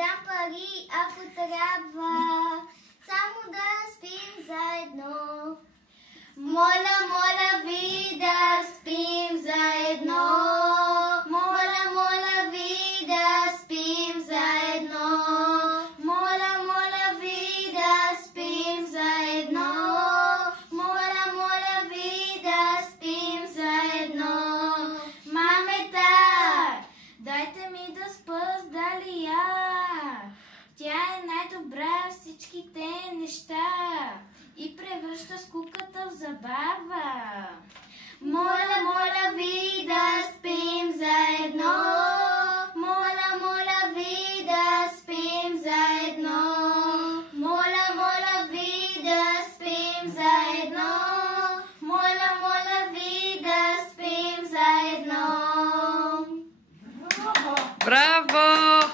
дам пари, ако трябва, само да спим заедно. Моля, моля ви да спим заедно. Моля, моля ви да спим заедно. Моля, моля ви да спим заедно. Моля, моля ви да спим заедно. Мамета, дайте ми да спа с Далия. Тя е най-добра в всичките неща и превръща скуката в забава. Моля, моля ви да спим заедно. Моля, моля ви да спим заедно. Моля, моля ви да спим заедно. Моля, моля ви да спим заедно. Браво!